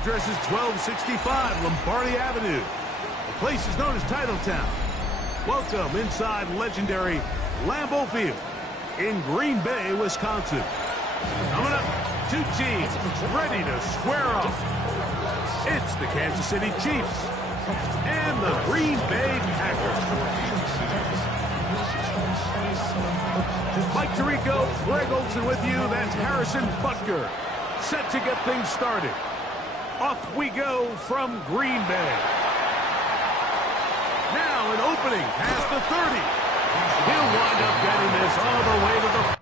address is 1265 Lombardi Avenue. The place is known as Titletown. Welcome inside legendary Lambeau Field in Green Bay, Wisconsin. Coming up, two teams ready to square off. It's the Kansas City Chiefs and the Green Bay Packers. Mike Tirico, Greg Olson with you. That's Harrison Butker. Set to get things started. Off we go from Green Bay. Now an opening past the 30. He'll wind up getting this all the way to the...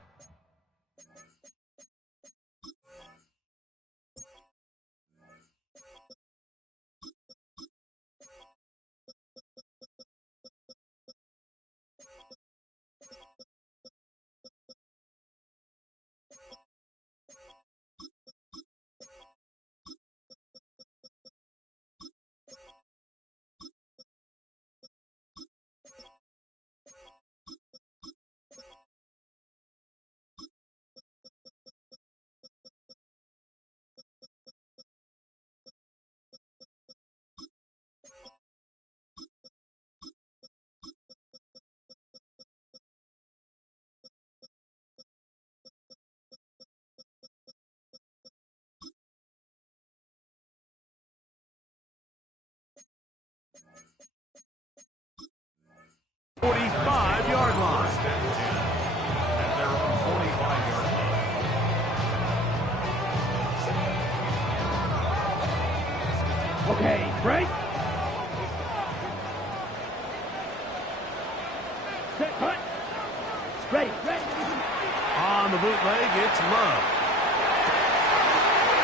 45-yard line. At their own 45-yard line. Okay, break. Set, cut. Straight. On the bootleg, it's Love.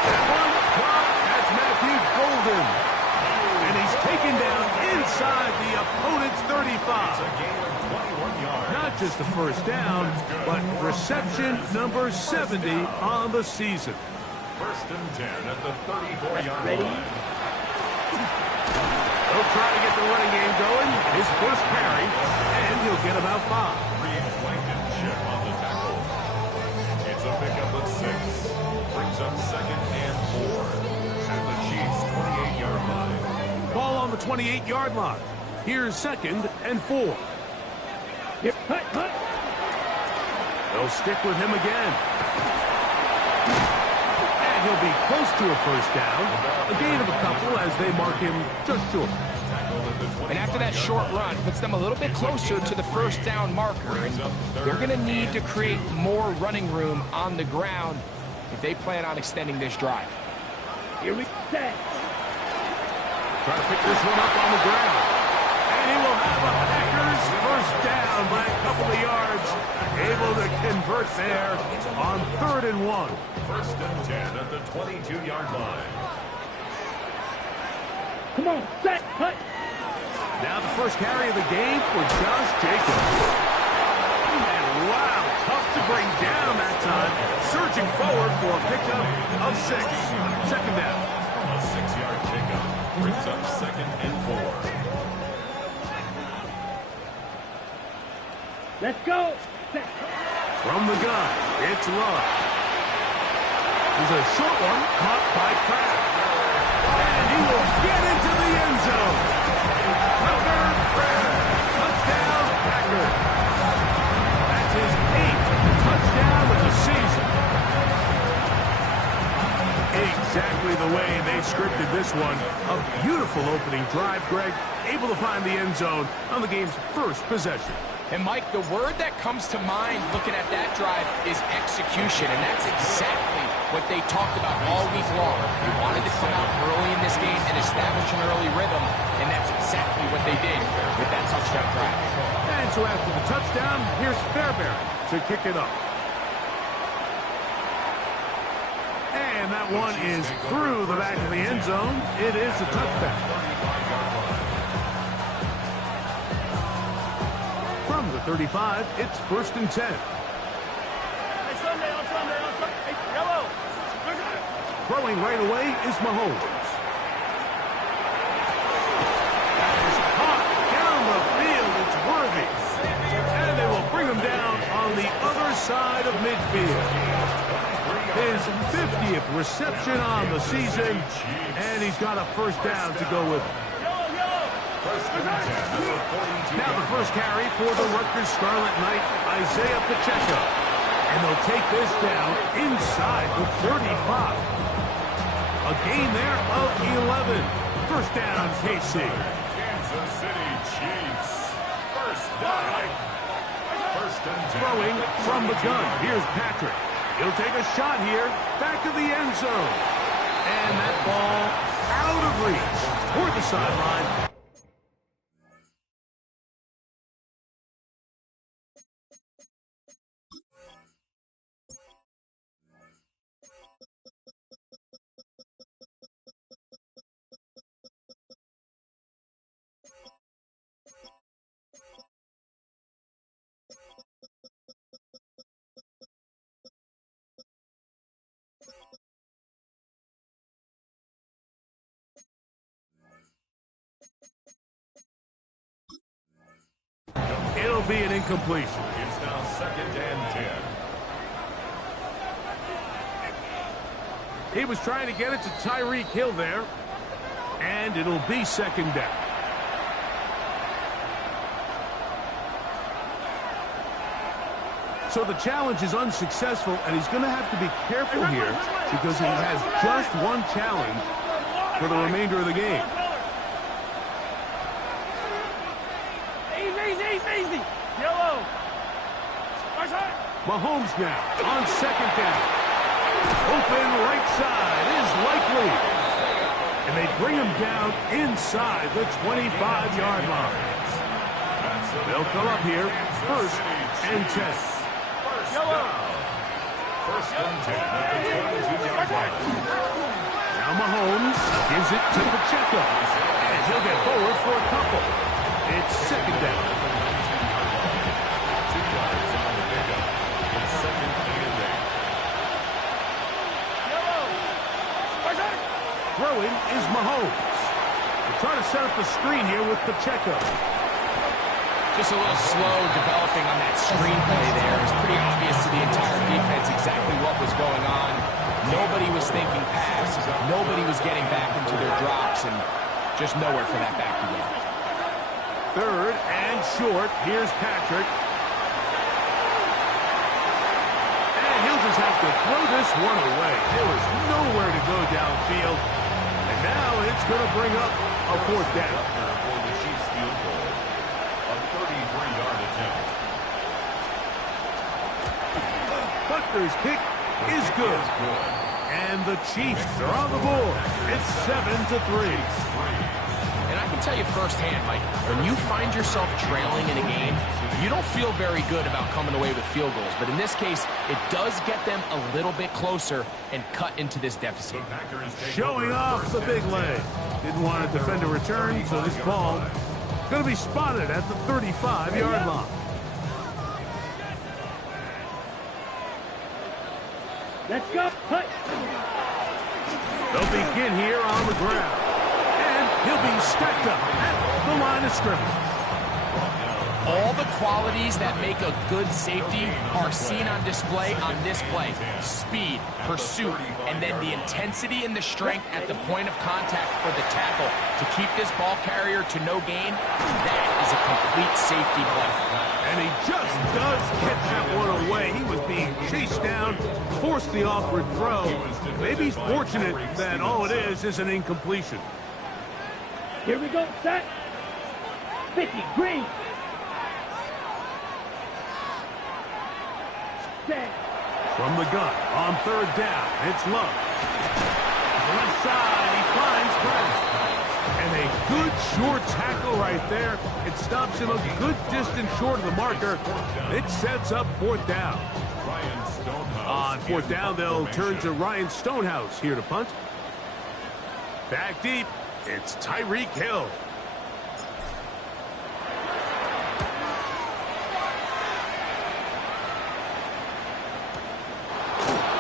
That one caught. That's Matthew Golden. And he's taken down inside the opponent's 35. Not just the first down, but reception number 70 on the season. First and 10 at the 34-yard Ready? line. He'll try to get the running game going. His first carry, and he'll get about 5. Blankenship on the tackle. It's a pickup of 6. Brings up second and 4 at the Chiefs' 28-yard line. Ball on the 28-yard line. Here's second and 4. Yep, cut. They'll stick with him again. And he'll be close to a first down. A gain of a couple as they mark him just short. And after that short run, puts them a little bit closer to the first down marker. And they're going to need to create more running room on the ground if they plan on extending this drive. Here we set. Trying to pick this one up on the ground. And he will have a Packers first down by a couple of yards. Able to convert there on 3rd and 1. First and 10 at the 22-yard line. Come on, set, cut. Now the first carry of the game for Josh Jacobs. And wow, tough to bring down that time. Surging forward for a pickup of 6. Second down. A 6-yard pickup. Brings up second and 4. Let's go. Set. From the gun, it's Love. There's a short one caught by Kraft. And he will get into the end zone. Tucker Kraft. Touchdown, Packers. That's his 8th touchdown of the season. Exactly the way they scripted this one. A beautiful opening drive, Greg. Able to find the end zone on the game's first possession. And, Mike, the word that comes to mind looking at that drive is execution, and that's exactly what they talked about all week long. They wanted to come out early in this game and establish an early rhythm, and that's exactly what they did with that touchdown drive. And so after the touchdown, here's Fairbairn to kick it up. And that one is through the back of the end zone. It is a touchback. From the 35, it's first and 10. Throwing right away is Mahomes. That is caught down the field. It's Worthy. And they will bring him down on the other side of midfield. His 50th 50th reception on the season, and he's got a first down to go with it. Now the first carry for the Rutgers Scarlet Knight, Isaiah Pacheco. And they'll take this down inside the 35. A gain there of 11. First down, KC. Kansas City Chiefs. First down. First and 10. Throwing from the gun. Here's Patrick. He'll take a shot here. Back of the end zone. And that ball out of reach toward the sideline. It'll be an incompletion. It's now second and 10. He was trying to get it to Tyreek Hill there. And it'll be second down. So the challenge is unsuccessful, and he's going to have to be careful here because he has just one challenge for the remainder of the game. Easy. Yellow. Mahomes now on second down. Open right side is likely. And they bring him down inside the 25-yard line. They'll come up here first and 10. First down. First and 10 at the 22-yard line. Now Mahomes gives it to Pacheco. And he'll get forward for a couple. It's second down. 2 yards on the pickup. It's second and 8. Throwing is Mahomes. They're trying to set up the screen here with Pacheco. Just a little slow developing on that screenplay there. It's pretty obvious to the entire defense exactly what was going on. Nobody was thinking pass. Nobody was getting back into their drops, and just nowhere for that back to go. Third and short. Here's Patrick. And he'll just have to throw this one away. There was nowhere to go downfield. And now it's going to bring up a fourth down. For the Chiefs field goal. A 33-yard attempt. Butler's kick is good. And the Chiefs are on the board. It's 7-3. And I can tell you firsthand, Mike, when you find yourself trailing in a game, you don't feel very good about coming away with field goals. But in this case, it does get them a little bit closer and cut into this deficit. Showing off the big leg. Didn't want to defend a return, so this ball is going to be spotted at the 35-yard line. Let's go. Hut. They'll begin here on the ground. And he'll be stacked up at the line of scrimmage. All the qualities that make a good safety are seen on display on this play. Speed, pursuit, and then the intensity and the strength at the point of contact for the tackle to keep this ball carrier to no gain. That is a complete safety play. And he just does get that one away. He was being chased down, forced the awkward throw. Maybe he's fortunate that all it is an incompletion. Here we go, set. 50, green. Set. From the gun, on third down, it's Love. Left side, he finds Kress. And a good short tackle right there. It stops him a good distance short of the marker. It sets up fourth down. On fourth down, they'll turn to Ryan Stonehouse here to punt. Back deep, it's Tyreek Hill.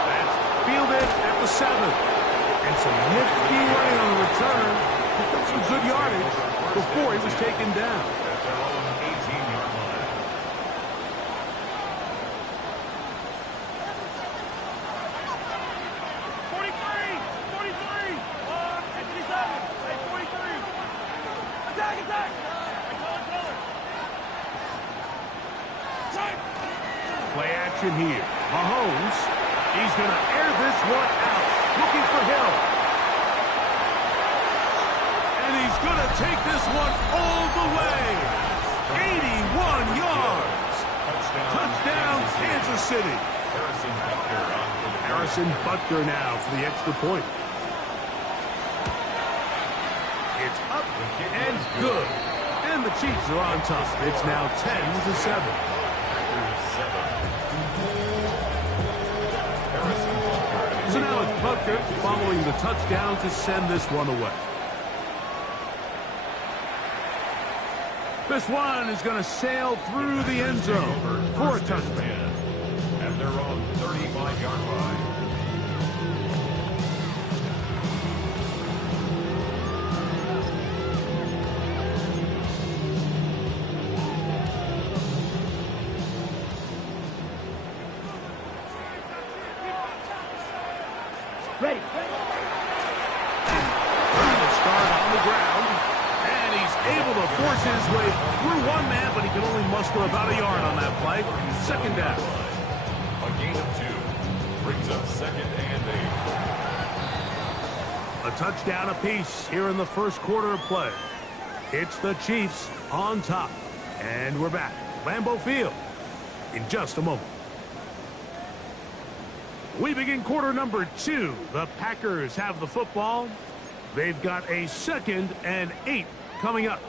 That's fielded at the 7. And some nifty running on the return. Picked up some good yardage before he was taken down. At their own 18-yard line. Play action here. Mahomes, he's going to air this one out, looking for Hill. And he's going to take this one all the way. 81 yards. Touchdown, Kansas City. Harrison Butker now for the extra point. It's up and good. And the Chiefs are on top. It's now 10-7. So now it's Butker following the touchdown to send this one away. This one is going to sail through the end zone for a touchdown. At their own 35-yard line. Ready. Start on the ground, and he's able to force his way through one man, but he can only muster about a yard on that play. Second down. A gain of 2 brings up 2nd and 8. A touchdown apiece here in the first quarter of play. It's the Chiefs on top, and we're back. Lambeau Field in just a moment. We begin quarter number 2. The Packers have the football. They've got a 2nd and 8 coming up.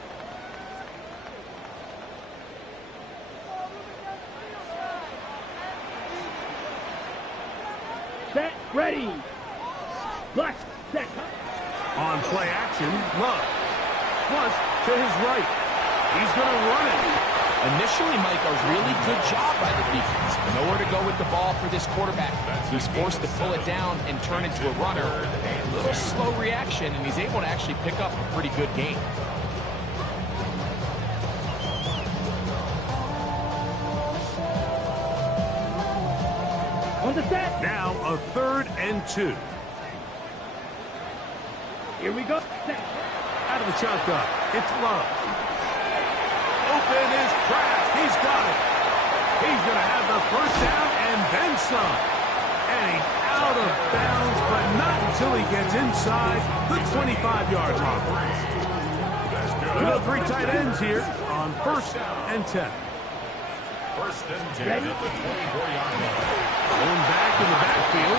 Set. Ready. Black. Set. On play action, Love. Flush to his right. He's going to run it. Initially, Mike, a really good job by the defense. Nowhere to go with the ball for this quarterback. He's forced to pull it down and turn into a runner. A little slow reaction, and he's able to actually pick up a pretty good game. On the set. Now a 3rd and 2. Here we go. Set. Out of the shotgun, it's Love. Open is Kraft. He's got it. He's going to have the first down and then some. And he's out of bounds, but not until he gets inside the 25-yard line. We got 3 tight ends here on 1st and 10. 1st and 10 at the 24-yard line. Going back in the backfield.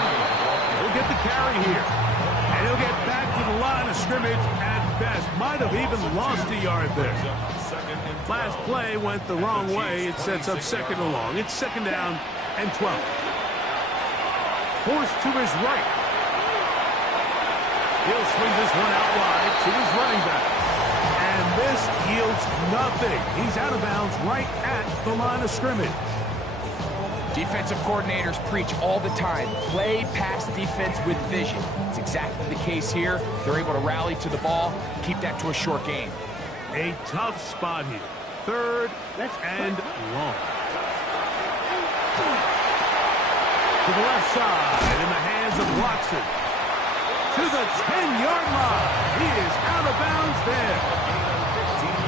He'll get the carry here. And he'll get back to the line of scrimmage at best. Might have even lost a yard there. Last play went the wrong way. It sets up 2nd and long. It's 2nd down and 12. Forced to his right. He'll swing this one out wide to his running back. And this yields nothing. He's out of bounds right at the line of scrimmage. Defensive coordinators preach all the time, play pass defense with vision. It's exactly the case here. They're able to rally to the ball, keep that to a short game. A tough spot here. 3rd and long. To the left side in the hands of Watson. To the 10-yard line. He is out of bounds there.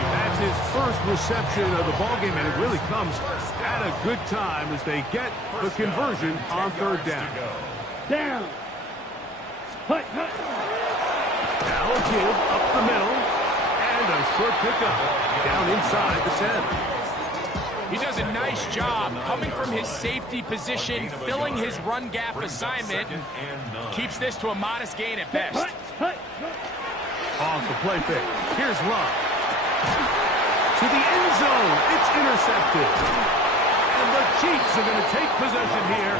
That's his first reception of the ballgame, and it really comes at a good time as they get the conversion on 3rd down. Down. Hut. Now a give up the middle, and a short pickup down inside the 10. He does a nice job coming from his safety position, filling his run gap assignment. Keeps this to a modest gain at best. Off the play fake. Here's Love. To the end zone. It's intercepted. And the Chiefs are going to take possession here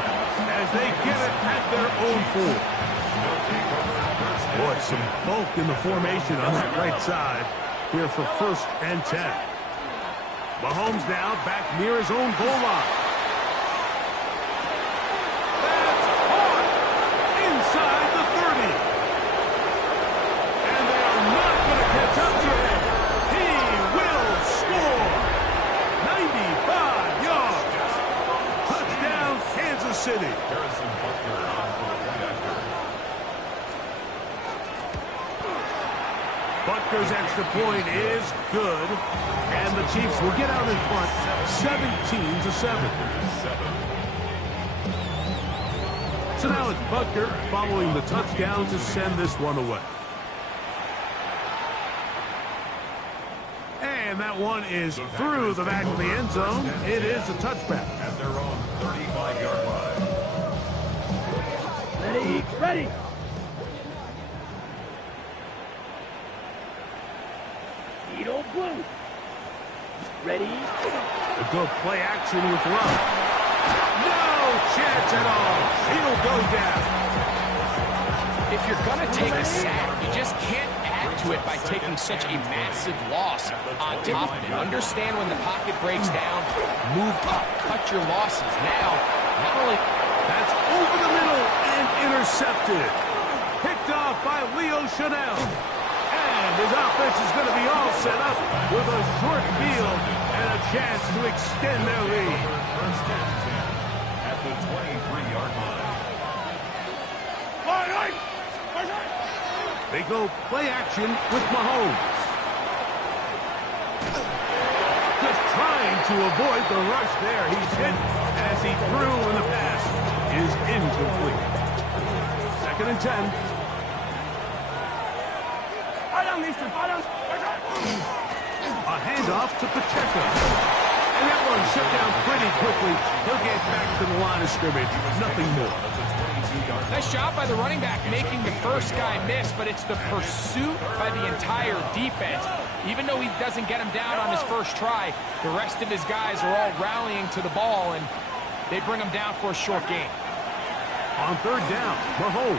as they get it at their own 4. Boy, some bulk in the formation on that right side here for 1st and 10. Mahomes now back near his own goal line. That's hard. Inside the 30. And they are not going to catch up to him. He will score. 95 yards. Touchdown, Kansas City. Harrison Butker on for the point after. Butker's at extra point is good. And the Chiefs will get out in front 17-7. So now it's Butker following the touchdown to send this one away. And that one is through the back of the end zone. It is a touchback. At their own 35-yard line. Ready, ready. Edo Blue. Ready. A good play action with Love. No chance at all. He'll go down. If you're going to take a sack, you just can't add to it by taking such a massive loss on top of it. Understand when the pocket breaks down, move up, cut your losses. Now, not only... That's over the middle and intercepted. Picked off by Leo Chanel. And his offense is going to be all set up with a short field and a chance to extend their lead. First and 10 at the 23-yard line. They go play action with Mahomes. Just trying to avoid the rush there. He's hit as he threw and the pass is incomplete. 2nd and 10. A handoff to Pacheco. And that one shut down pretty quickly. He'll get back to the line of scrimmage. Nothing more. Nice job by the running back making the first guy miss, but it's the pursuit by the entire defense. Even though he doesn't get him down on his first try, the rest of his guys are all rallying to the ball, and they bring him down for a short gain. On 3rd down, Mahomes.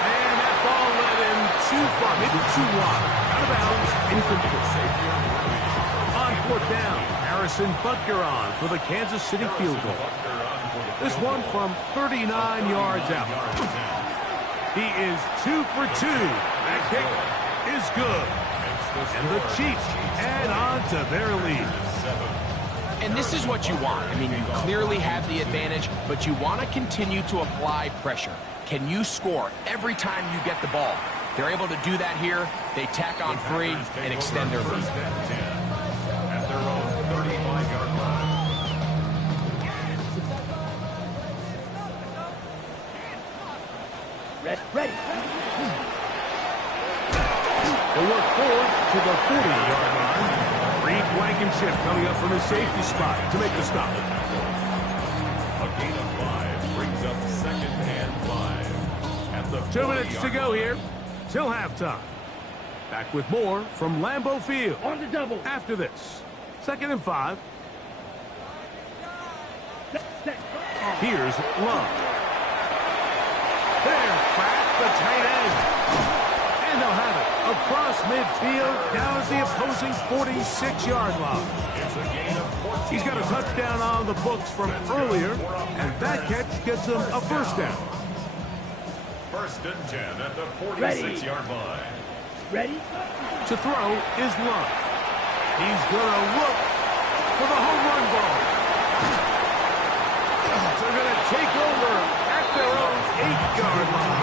And that ball led him too far, maybe too wide. Out of bounds, incomplete. On 4th down, Harrison Butker on for the Kansas City field goal. This one from 39 yards out. He is 2 for 2. That kick is good. And the Chiefs add on to their lead. And this is what you want. I mean, you clearly have the advantage, but you want to continue to apply pressure. Can you score every time you get the ball? They're able to do that here. They tack on 3 and extend their lead. At their own 35-yard line. Ready. They work forward to the 40-yard line. Reed Blankenship coming up from his safety spot to make the stop. A gain of 5 brings up 2nd and 5. At the 2 minutes to go here till halftime. Back with more from Lambeau Field. On the double. After this, 2nd and 5. Here's Love. There, cracked the tight end. And they'll have it across midfield down at the opposing 46-yard line. He's got a touchdown on the books from earlier, and that catch gets him a first down. 1st and 10 at the 46-yard line. Ready. To throw is Love. He's going to look for the home run ball. They're going to take over at their own 8-yard line.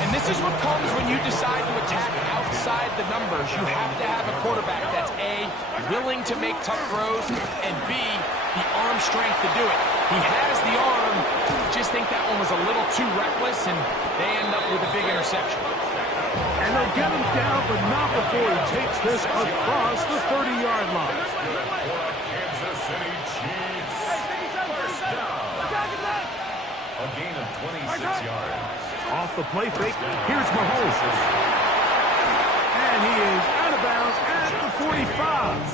And this is what comes when you decide to attack outside the numbers. You have to have a quarterback that's A, willing to make tough throws, and B, the arm strength to do it. He has the arm, just think that one was a little too reckless, and they end up with a big interception. And they'll get him down, but not before he takes this across the 30-yard line. Kansas City Chiefs. First down. A gain of 26 yards. Off the play fake, here's Mahomes. And he is out of bounds at the 45.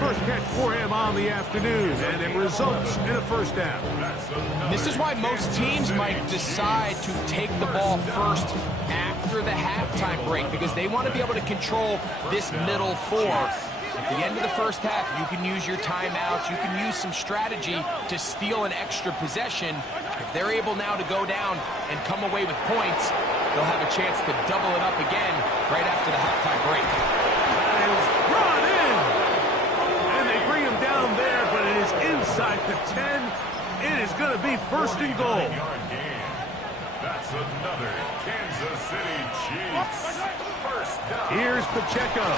First catch for him on the afternoon, and it results in a first down. This is why most teams might decide to take the ball first after the halftime break, because they want to be able to control this middle 4. At the end of the first half, you can use your timeouts, you can use some strategy to steal an extra possession. If they're able now to go down and come away with points, they'll have a chance to double it up again right after the halftime break. That is brought in. And they bring him down there, but it is inside the 10. It is going to be 1st and goal. That's another Kansas City Chiefs. First down. Here's Pacheco.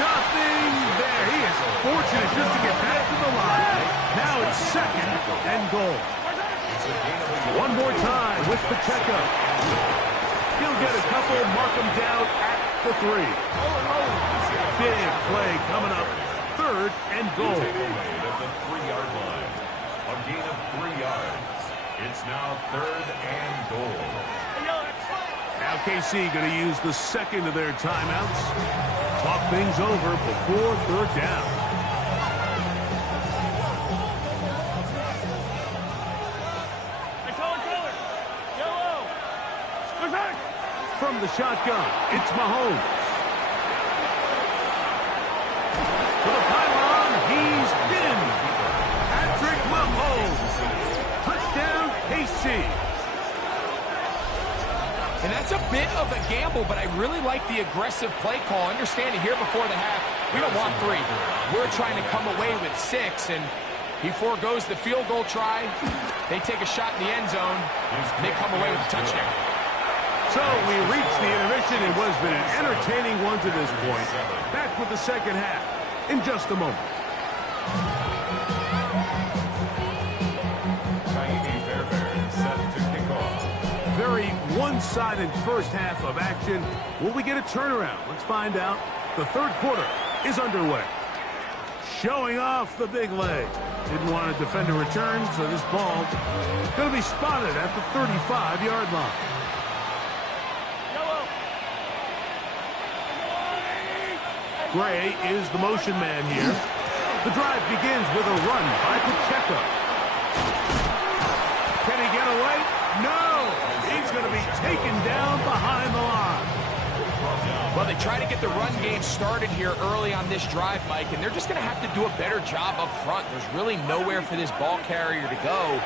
Nothing there. He is fortunate just to get back to the line. Now it's second and goal. One more time with Pacheco. He'll get a couple, mark him down at the 3. Big play coming up. Third and goal. At the 3-yard line. A gain of 3 yards. It's now third and goal. Now KC going to use the second of their timeouts. Talk things over before third down. From the shotgun, it's Mahomes. To the pylon, he's in. Patrick Mahomes. Touchdown, KC. And that's a bit of a gamble, but I really like the aggressive play call. Understanding here before the half, we don't want 3. We're trying to come away with 6, and he forgoes the field goal try. They take a shot in the end zone, and they come away with a touchdown. So we reached the intermission. It was been an entertaining one to this point. Back with the second half in just a moment. Set to kick off. Very one-sided first half of action. Will we get a turnaround? Let's find out. The third quarter is underway. Showing off the big leg. Didn't want to defend a return, so this ball going to be spotted at the 35-yard line. Gray is the motion man here. The drive begins with a run by Pacheco. Can he get away? No! He's going to be taken down behind the line. Well, they try to get the run game started here early on this drive, Mike, and they're just going to have to do a better job up front. There's really nowhere for this ball carrier to go.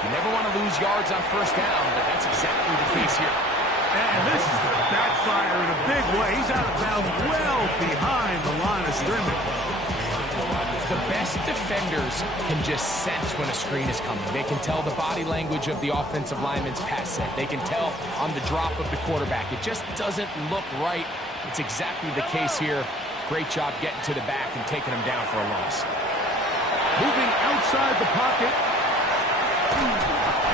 You never want to lose yards on first down, but that's exactly the case here. And this is going to backfire in a big way. He's out of bounds well behind the line of scrimmage. The best defenders can just sense when a screen is coming. They can tell the body language of the offensive lineman's pass set. They can tell on the drop of the quarterback. It just doesn't look right. It's exactly the case here. Great job getting to the back and taking him down for a loss. Moving outside the pocket.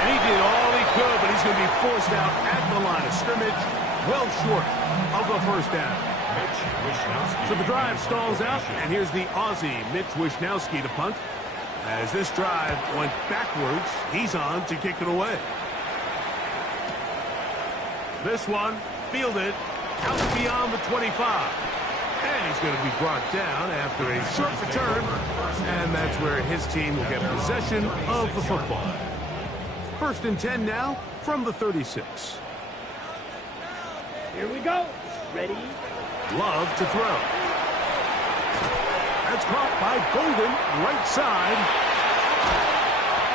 And he did all he could, but he's going to be forced out at the line of scrimmage, well short of the first down. So the drive stalls out, and here's the Aussie, Mitch Wishnowsky, to punt. As this drive went backwards, he's on to kick it away. This one, fielded, out beyond the 25. And he's going to be brought down after a short return, and that's where his team will get possession of the football. First and 10 now from the 36. Here we go. Ready? Love to throw. That's caught by Golden, right side.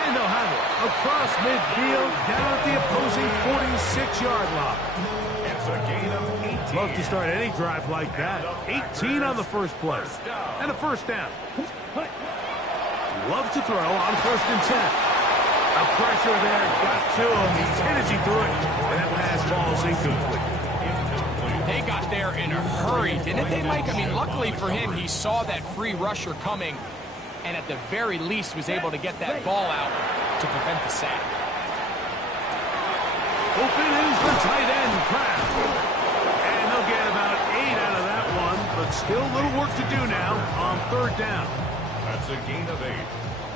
And they'll have it across midfield, down at the opposing 46-yard line. It's a gain of 18. Love to start any drive like that. 18 on the first play. And a first down. Love to throw on first and 10. A pressure there, got to him. He's hit as he threw it, and that pass falls incomplete. They got there in a hurry, didn't they, Mike? I mean, luckily for him, he saw that free rusher coming, and at the very least was able to get that ball out to prevent the sack. Open is the tight end, Kraft. And they'll get about 8 out of that one, but still a little work to do now on third down. That's a gain of 8.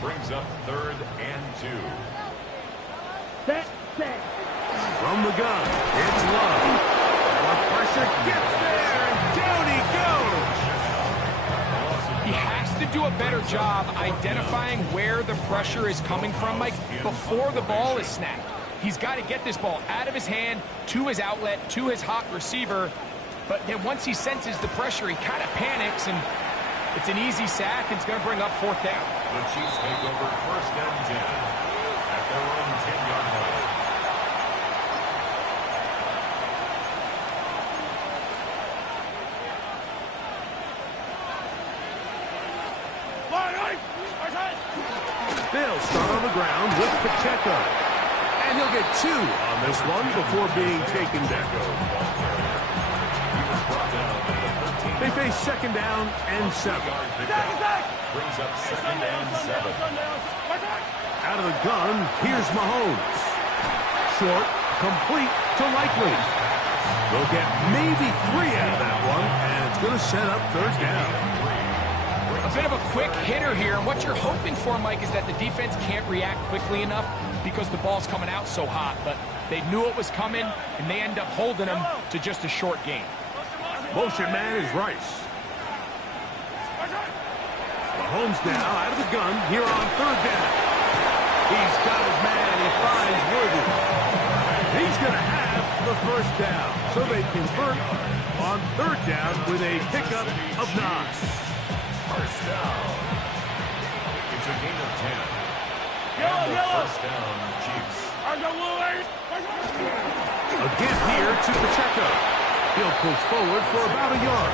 Brings up third and 2. Set. From the gun, it's Love. The pressure gets there, and down he goes. He has to do a better job identifying where the pressure is coming from, Mike, before the ball is snapped. He's got to get this ball out of his hand, to his outlet, to his hot receiver. But then once he senses the pressure, he kind of panics, and it's an easy sack. It's going to bring up fourth down. The Chiefs take over first and 10 at their own 10-yard line. They'll start on the ground with Pacheco. And he'll get 2 on this one before being taken down. They face second down and 7. Brings up second and 7. Out of the gun, here's Mahomes. Short, complete to Likely. They'll get maybe 3 out of that one, and it's going to set up third down. A bit of a quick hitter here, and what you're hoping for, Mike, is that the defense can't react quickly enough because the ball's coming out so hot, but they knew it was coming, and they end up holding them to just a short gain. Motion man is Rice. Mahomes now out of the gun here on third down. He's got his man. He finds Worthy. He's going to have the first down. So they convert on third down with a pickup of 9. First down. It's a gain of 10. First down, Chiefs. Again here to Pacheco. He'll push forward for about a yard.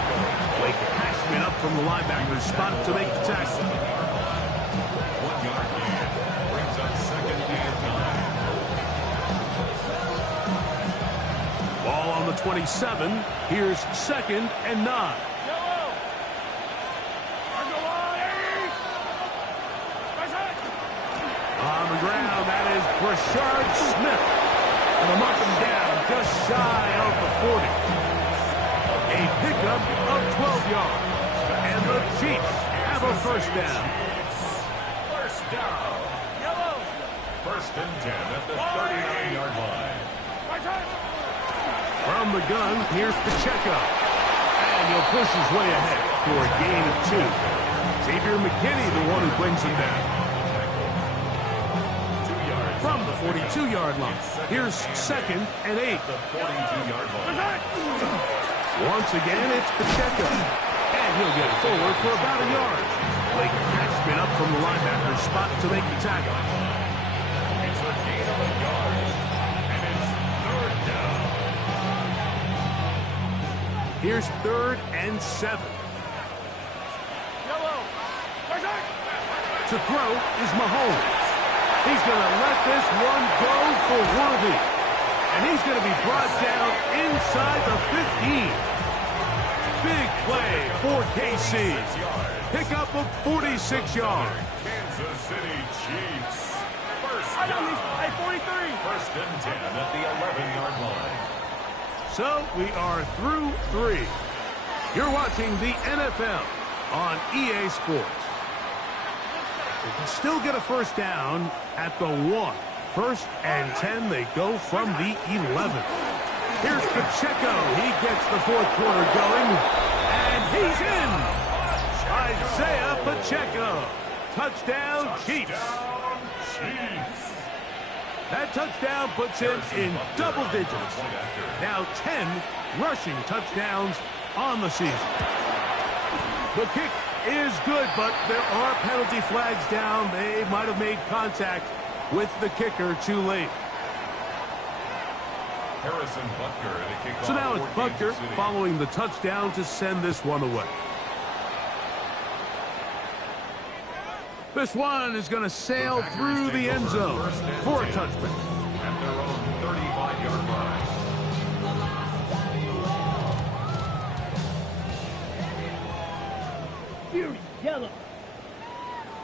Blake Cashman up from the linebacker's spot to make the tackle. 1 yard gain. Brings up second and 9. Ball on the 27. Here's second and 9. On the ground, that is Brashard Smith. And they'll mark him down just shy of the 40. A pickup of 12 yards. And the Chiefs have a first down. First down. First and 10 at the 39-yard line. From the gun, here's Pacheco. And he'll push his way ahead for a gain of 2. Xavier McKinney, the one who brings him down. From the 42-yard line, here's second and 8. The 42-yard line. Once again, it's Pacheco. And he'll get forward for about a yard. Blake Cashman up from the linebacker's spot to make the tackle. It's a gain of a yard. And it's third down. Here's third and 7. To throw is Mahomes. He's going to let this one go for Worthy. And he's going to be brought down inside the 15. Big play for KC. Pickup of 46 yards. Kansas City Chiefs. First down. 43. First and 10 at the 11-yard line. So we are through 3. You're watching the NFL on EA Sports. They can still get a first down at the 1. First and 10, they go from the 11. Here's Pacheco. He gets the fourth quarter going, and he's in. Isaiah Pacheco. Touchdown, Chiefs. Chiefs. That touchdown puts him in double digits. Now 10 rushing touchdowns on the season. The kick is good, but there are penalty flags down. They might have made contact with the kicker too late. Harrison Butker to kick off. So now it's for Butker Kansas City. following the touchdown to send this one away. This one is going to sail through the end zone for a touchback. At their own 35-yard line. Fury, yellow.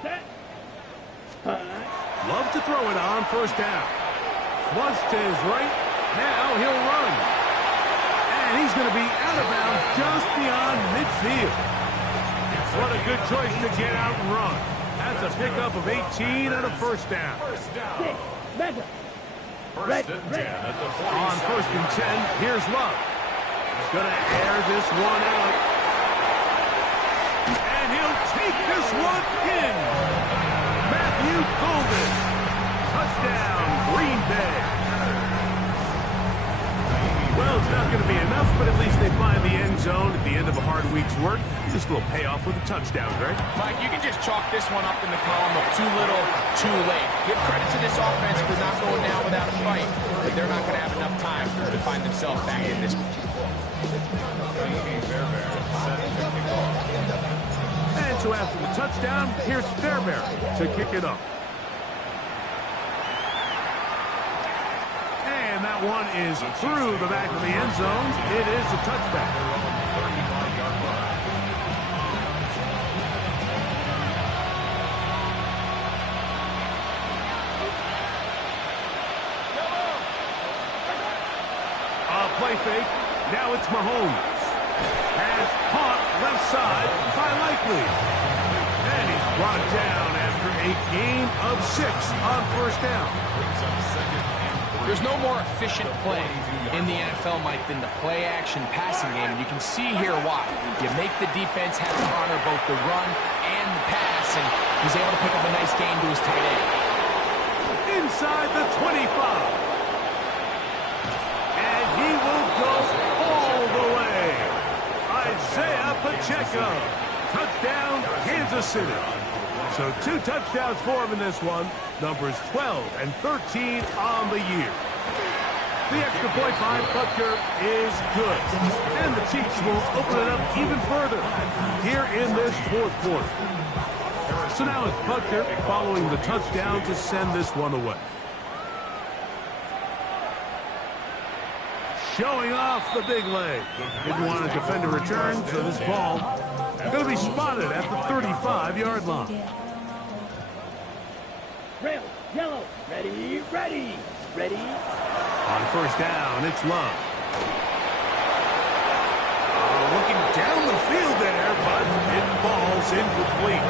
Set. Love to throw it on first down. Flush to his right. Now he'll run. And he's going to be out of bounds just beyond midfield. What a good choice to get out and run. That's a pickup of 18 and a first down. First down. Six. Better. First and 10 at the 40. On first and 10, here's Love. He's going to air this one out. And he'll take this one in. Matthew Golden. Touchdown, Green Bay. Well, it's not going to be enough, but at least they find the end zone at the end of a hard week's work. Just a little payoff with a touchdown, Greg. Mike, you can just chalk this one up in the column of too little, too late. Give credit to this offense for not going down without a fight, but they're not going to have enough time to find themselves back in this. And so after the touchdown, here's Fairbairn to kick it up. That one is through the back of the end zone. It is a touchback. 35-yard line. Play fake. Now it's Mahomes. Has caught left side by Likely. And he's brought down after a gain of 6 on first down. There's no more efficient play in the NFL, Mike, than the play-action passing game. And you can see here why. You make the defense have to honor both the run and the pass, and he's able to pick up a nice gain to his tight end. Inside the 25. He will go all the way. Isaiah Pacheco. Touchdown, Kansas City. So 2 touchdowns for him in this one. Numbers 12 and 13 on the year. The extra point by Butker is good. And the Chiefs will open it up even further here in this fourth quarter. So now it's Butker following the touchdown to send this one away. Showing off the big leg. Didn't want to defend a return, so this ball going to be spotted at the 35-yard line. Red, yellow, ready, ready, ready. On first down, it's Love. Looking down the field there, but it falls incomplete.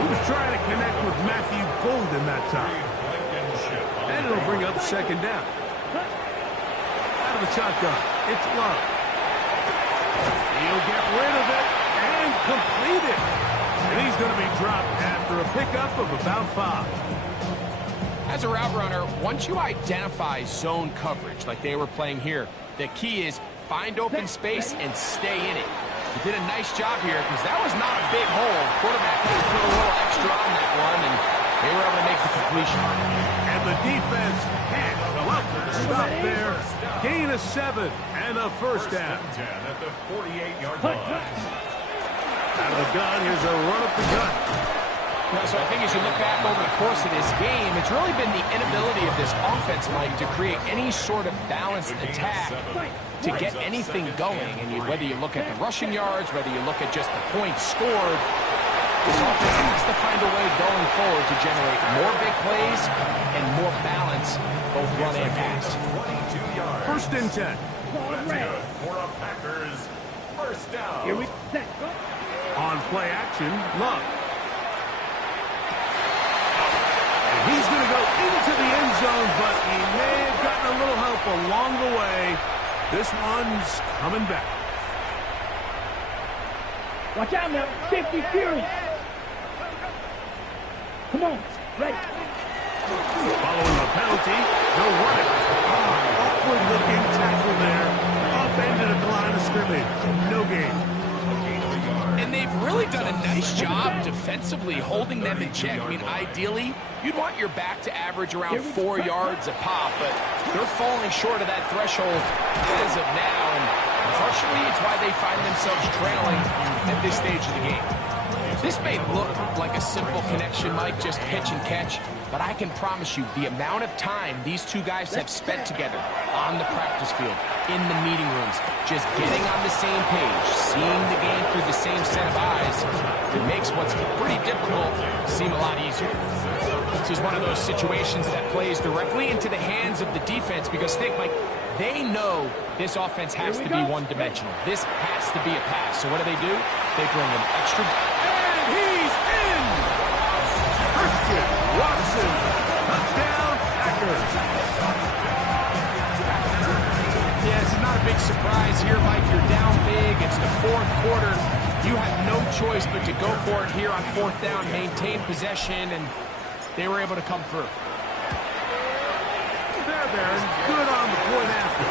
He was trying to connect with Matthew Golden that time. And it'll bring up second down. The shotgun. It's Love. He'll get rid of it and complete it. And he's going to be dropped after a pickup of about 5. As a route runner, once you identify zone coverage like they were playing here, the key is find open space and stay in it. He did a nice job here because that was not a big hole. Quarterback put a little extra on that one, and they were able to make the completion. And the defense can't stop there. Gain of 7 and a first down. At the 48-yard line. Out of the gun, here's a run up the gut. So I think as you look back over the course of this game, it's really been the inability of this offense, Mike, to create any sort of balanced attack to get anything going. And whether you look at the rushing yards, whether you look at just the points scored, this offense needs to find a way going forward to generate more big plays and more balance, both run and pass. 22 yards. First and 10. That's good for a Packers first down. Here we set. On play action, Love. And he's going to go into the end zone, but he may have gotten a little help along the way. This one's coming back. Watch out now. 50 Fury. Come on. Ready. Following the penalty, no running. Awkward-looking tackle there. Up into the line of scrimmage. No gain. And they've really done a nice job defensively holding them in check. I mean, ideally, you'd want your back to average around 4 yards a pop, but they're falling short of that threshold as of now, and partially it's why they find themselves trailing at this stage of the game. This may look like a simple connection, Mike, just pitch and catch, but I can promise you the amount of time these two guys have spent together on the practice field, in the meeting rooms, just getting on the same page, seeing the game through the same set of eyes, it makes what's pretty difficult seem a lot easier. This is one of those situations that plays directly into the hands of the defense because think, Mike, they know this offense has to be one-dimensional. This has to be a pass. So what do? They bring an extra... And he's in! Christian Watson, touchdown, Packers. Yeah, this is not a big surprise here, Mike. You're down big. It's the fourth quarter. You have no choice but to go for it here on fourth down, maintain possession, and they were able to come through. Fairbairn, good on the point after.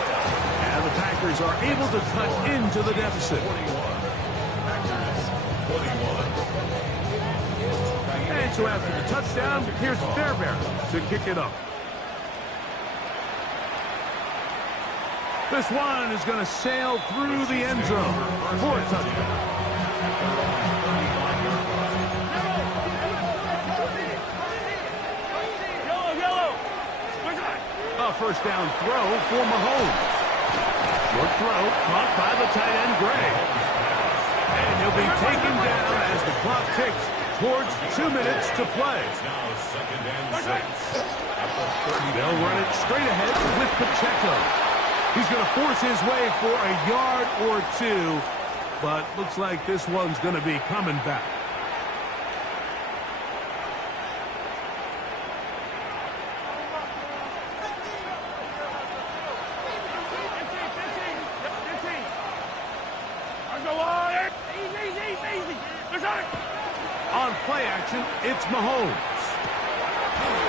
And the Packers are able to cut into the deficit. And so after the touchdown, here's Fairbairn to kick it up. This one is going to sail through the end zone for a touchdown. first down throw for Mahomes. Short throw caught by the tight end, Gray. And he'll be taken down as the clock ticks towards 2 minutes to play. Now 2nd and 6. They'll run it straight ahead with Pacheco. He's going to force his way for a yard or two, but looks like this one's going to be coming back. On play action, it's Mahomes.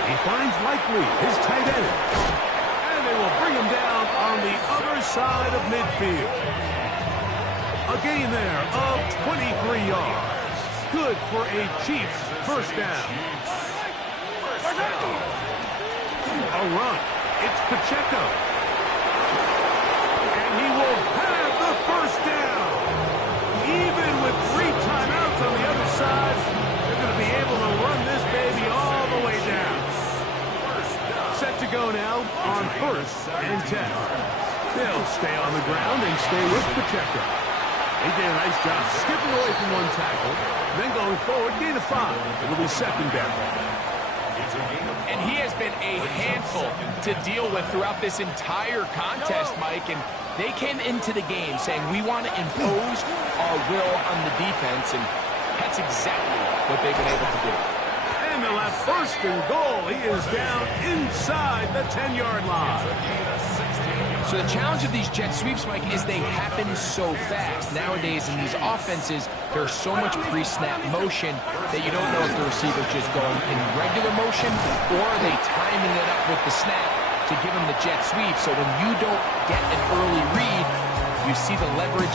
He finds Likely, his tight end. And they will bring him down on the other side of midfield. A gain there of 23 yards. Good for a Chiefs first down. A run. It's Pacheco. And he will have the first down. Even with 3 timeouts on the other side, they're going to be able to run this baby all the way down. Set to go now on 1st and 10. They'll stay on the ground and stay with Pacheco. They did a nice job skipping away from one tackle, then going forward, gain of 5. It'll be 2nd down. And he has been a handful to deal with throughout this entire contest, Mike. And they came into the game saying, we want to impose our will on the defense, and that's exactly what they've been able to do. And they'll have 1st and goal. He is down inside the 10-yard line. So the challenge of these jet sweeps, Mike, is they happen so fast. Nowadays in these offenses, there's so much pre-snap motion that you don't know if the receiver's just going in regular motion or are they timing it up with the snap to give him the jet sweep. So when you don't get an early read, you see the leverage